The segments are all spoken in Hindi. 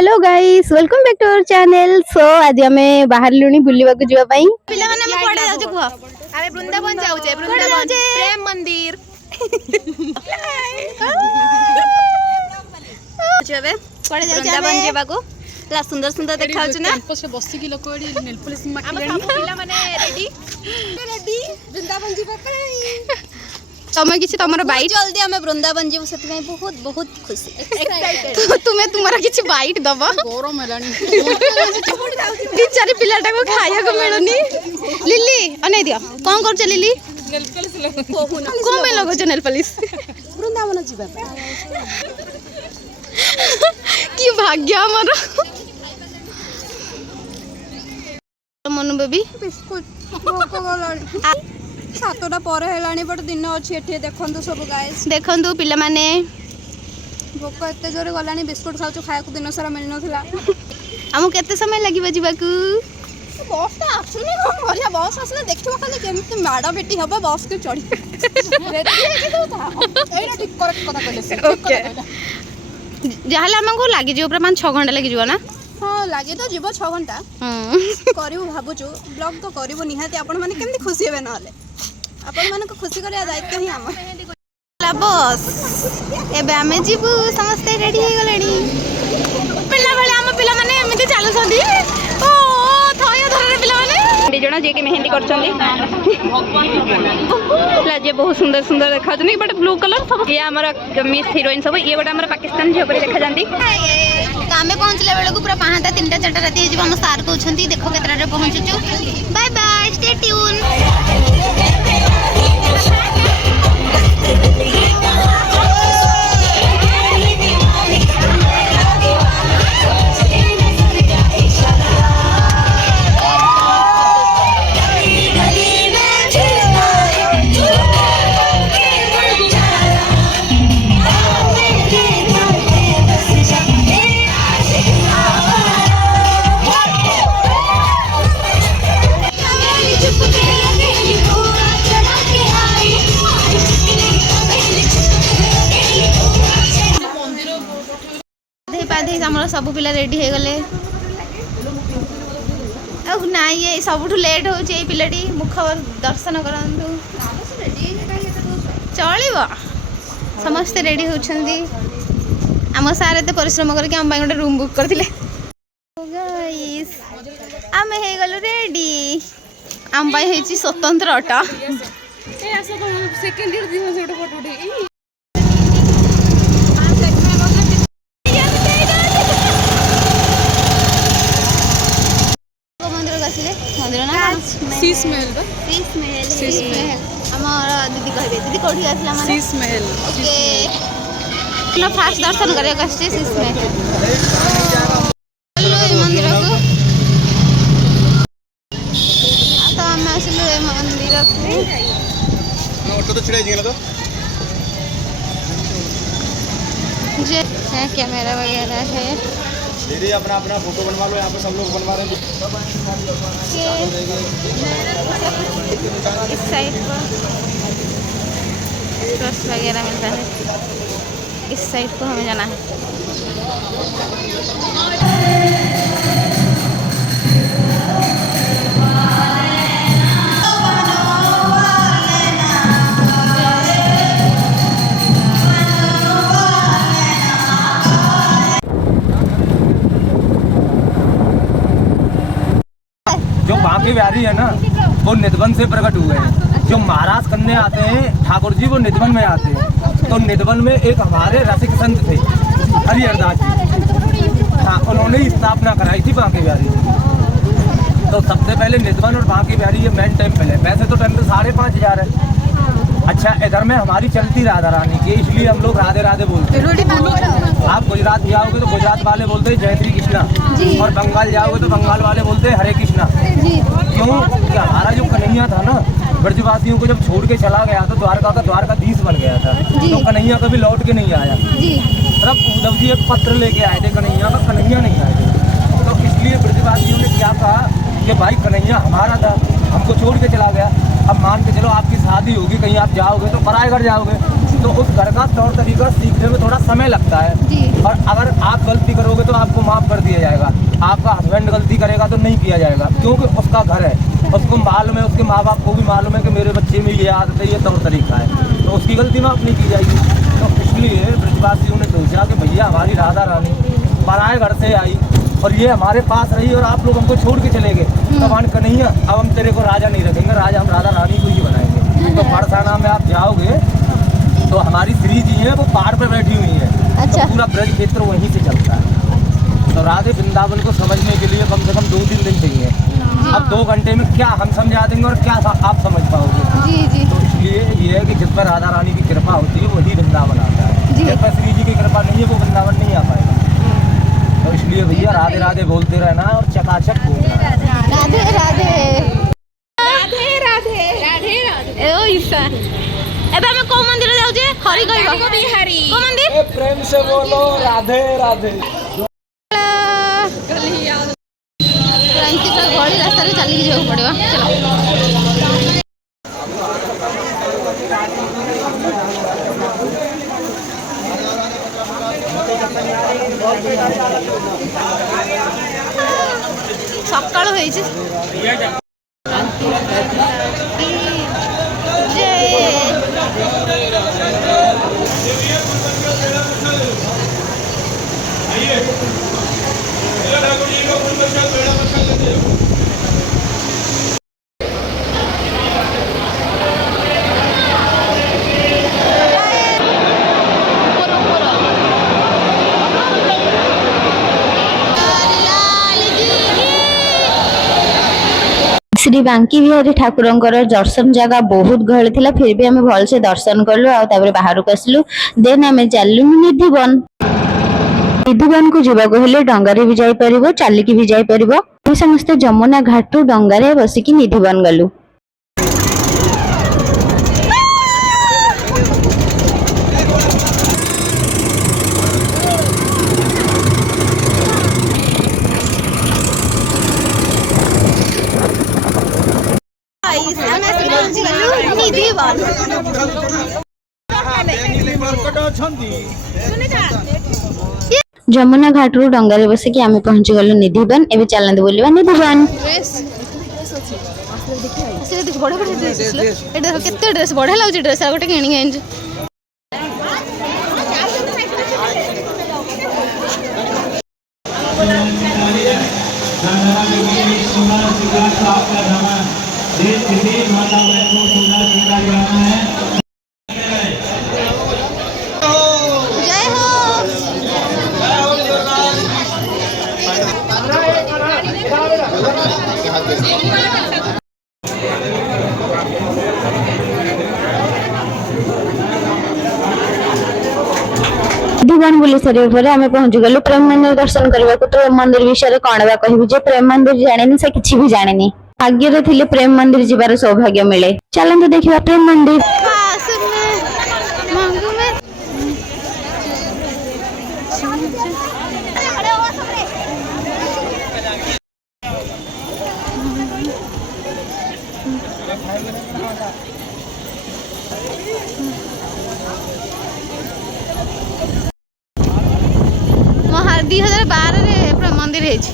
Hello guys welcome back to our channel. So आज हमें बाहर लुणी बुलिबा को जीवा पई पिला माने हम कोडे जाउछे कुह आमे वृंदावन जाउछे वृंदावन प्रेम मंदिर जेबे कोडे जाउछे वृंदावन जेबा को ला सुंदर सुंदर देखाउछ ना कैंपस पे बस्सी की लोक एडी नेल पॉलिश माखिलानी हम पिला माने रेडी वृंदावन जीवा पई तमे किछि तमरो बाइट जल्दी हमें वृंदावन जीव सत में बहुत बहुत खुशी एक्साइटेड तो तुम्हें तुम्हारा किछि बाइट दबा गरम हेलानी बिचारी पिलाटा को खाया को मिलुनी। लिली अनै दियो कोन कर लिली नेल पॉलिश लगो कोन में लगो नेल पॉलिश वृंदावन जीवा की भाग्य हमर मनु बेबी बिस्कुट भोक गलानी सातटा पर हेलानी बट दिन अच्छी एठी देखंतु सब गाइस देखंतु पिला माने भोक एते जोरे गलानी बिस्कुट खाउछु खाया को दिन सारा मिल नथला हमु केते समय लागि बजिबाकू बस ता आसुनी हम हरिया बस आसले देखिबो खाली केमते माडा बेटी हबे बस के चढ़ी रेडी हे तो था एरा ठीक करेक्ट कथा कहले से ओके जहाले हमको लागि जो प्रमाण 6 घंटा लागि जो ना हां लागे तो जीव 6 घंटा करियो भाबुछु ब्लॉग तो करिवो निहाती आपण माने केमते खुशी हेबे नहले आपण माने को खुशी करिया दायित्व ही हम बस एबे हमें जीबू समस्त रेडी हो गलेनी पिला भले हम पिला माने एमिति चालू छथि ओ थय धरे पिला माने दी जणा जे के मेहंदी करछंदी लाजे बहुत सुंदर सुंदर देखा छनी बट ब्लू कलर सब ये हमर मिस हीरोइन सब ये बटा हमर पाकिस्तान जे ऊपर देखा जांदी कामे पहुंचले बेले को पूरा 5टा 3टा 4टा राती जीव हम सार कहउछंती देखो केतरा रे पहुंचुचु बाय बाय स्टे ट्यून हमर सब पिला रेडी हो गले अब ना ये सबुठु लेट हो जे पिलाटी मुख दर्शन करंतु चलिबो समस्त रेडी होछंदी हम सारे ते परिश्रम करके हम गोटे रूम बुक करथिले गाइस हम हे गलो रेडी हम बाय हेची स्वतंत्र अटा ए आसो सेकंड ईयर दिनो से फोटो उठे मंदिर ना शीश महल बा शीश महल हमर दीदी कहबे दीदी कोठी आसला माने शीश महल ओके ना फास्ट दर्शन करे कष्टे शीश महल हेलो ए मंदिर को आता हम आसलो ए मंदिर को ऑटो तो छिड़ाई गेला तो जे है कैमरा वगैरह है दीदी अपना अपना फोटो बनवा लो यहाँ पे सब लोग बनवा रहे हैं इस साइड पर ड्रेस वगैरह मिलता है इस साइड को हमें जाना है जो बांके बिहारी है ना वो निधवन से प्रकट हुए हैं। जो महाराज करने आते हैं ठाकुर जी वो निधवन में आते हैं। तो निधवन में एक हमारे रसिक संत थे हरिहरदास जी हाँ उन्होंने ही स्थापना कराई थी बांके बिहारी। तो सबसे पहले निधवन और बांके बिहारी ये मेन टेम्पल है। वैसे तो टेम्पल 5,500 है। अच्छा इधर में हमारी चलती राधा रानी की इसलिए हम लोग राधे राधे बोलते हैं। आप गुजरात जाओगे तो गुजरात वाले बोलते हैं जय श्री कृष्णा और बंगाल जाओगे तो बंगाल वाले बोलते हैं हरे कृष्णा। क्यों कि हमारा जो कन्हैया था ना ब्रजवासियों को जब छोड़ के चला गया तो द्वारका का द्वारकाधीश बन गया था। तो कन्हैया कभी लौट के नहीं आया। तब उद्धव जी एक पत्र लेके आए थे कन्हैया का, कन्हैया नहीं आए थे। तो इसलिए ब्रजवासियों ने क्या कहा कि भाई कन्हैया हमारा था हमको छोड़ के चला गया। अब मान के चलो आपकी शादी होगी कहीं आप जाओगे तो पराए घर जाओगे तो उस घर का तौर तरीका सीखने में थोड़ा समय लगता है। और अगर आप गलती करोगे तो आपको माफ़ कर दिया जाएगा। आपका हस्बैंड गलती करेगा तो नहीं किया जाएगा, क्योंकि उसका घर है, उसको मालूम है, उसके माँ बाप को भी मालूम है कि मेरे बच्चे में ये आदत है, ये तौर तरीका है, तो उसकी गलती माफ़ नहीं की जाएगी। तो इसलिए ब्रजवासियों ने सोचा कि भैया हमारी राधा रानी पराए घर से आई और ये हमारे पास रही और आप लोग हमको छोड़ के चले गए, तब हम कन्हैया अब हम तेरे को राजा नहीं रखेंगे, राजा हम राधा रानी को ही बनाएंगे। तो बरसाना में आप जाओगे तो हमारी श्री जी हैं, वो पहाड़ पर बैठी हुई है। अच्छा। तो पूरा ब्रज क्षेत्र वहीं से चलता है। तो राधे वृंदावन को समझने के लिए कम से कम 2-3 दिन चाहिए। अब 2 घंटे में क्या हम समझा देंगे और क्या आप समझ पाओगे। जी जी। तो इसलिए ये है कि जिस पर राधा रानी की कृपा होती है वही वृंदावन आता है, जी। जिस पर श्री जी की कृपा नहीं है वो वृंदावन नहीं आ पाएगा। तो इसलिए भैया राधे राधे बोलते रहना और चकाचक बोलना। राधे राधे राधे राधे राधे राधे ओ ईशा एबे हम को मंदिर जाऊ जे हरि कहबा को बिहारी को मंदिर प्रेम से बोलो राधे राधे। गलिया एमती पूरा गली रास्ता रे चली जाऊ पड़िबा। चलो ସକାଳ ହେଇଛି श्री बांकी बिहारी ठाकुरंकर दर्शन जगह बहुत गहली थिला, फिर भी हमें भल से दर्शन करलु आ तापर बाहर को आसलु। देन हमें चलु निधिवन। निधिवन को जीवाको हेले डंगारे भी जाई परिबो, चालिकी भी जाई परिबो। हम समस्त जमुना घाटू डंगारे बसिकी निधिवन गलु। जमुना घाट रू डंगारे बसिकी आमे पहुंची गलु निधिवन। एबे चलंद बोलिबा निधिवन। बड़ा बड़ा ड्रेस केते ड्रेस बढ़िया लाଗୁଛି ड्रेस गोटे किणी आइन्छ। जय हो। निधिवन बुली सारे पर आमे पहुंच गलु प्रेम मंदिर दर्शन करबा को। तो मंदिर विषय कौन बा कहबी जे प्रेम मंदिर जानेनी से किछि भी जानेनी। भाग्य रे थिले प्रेम मंदिर जिबार सौभाग्य मिले। चलंतु देखिबा प्रेम मंदिर। महार 2012 रे प्रेम मंदिर हेछि।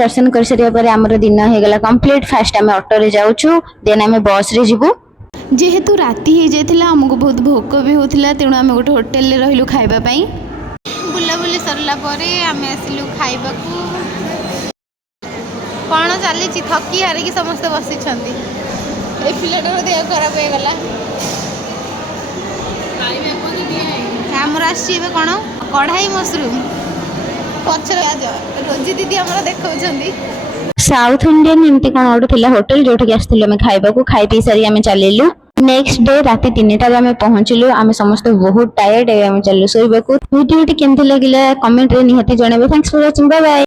दर्शन कर सारिया पर आमर दिन होगला कंप्लीट। फास्ट आम ऑटो रे जाऊँ देन आम बस रे जीवु। जेहेतु राति हो जाता आमको बहुत भोक भी होता तेणु आम गोटे होटेल रहिलु खाइबापी। बुलाबुली सरला आम आसिलु खाइबा कौन चली थकी हारिकी समस्ते बसी ए पिलाटार देह खराब हो गला। आमर आसी कौन कढ़ाई मशरूम पचर रोजी दीदी आमर देखा साउथ इंडियन एमती कौन गोटे थिला होटल जो आम खाइबा खाई पी सारी आम चलू। नेक्स्ट डे राति 3टार आम पहुँचलु। आम समस्त बहुत टायर्ड आम चलू शोबा। वीडियो केमती लगे कमेंट रे निहाती जनइबे। Thanks for watching. Bye bye.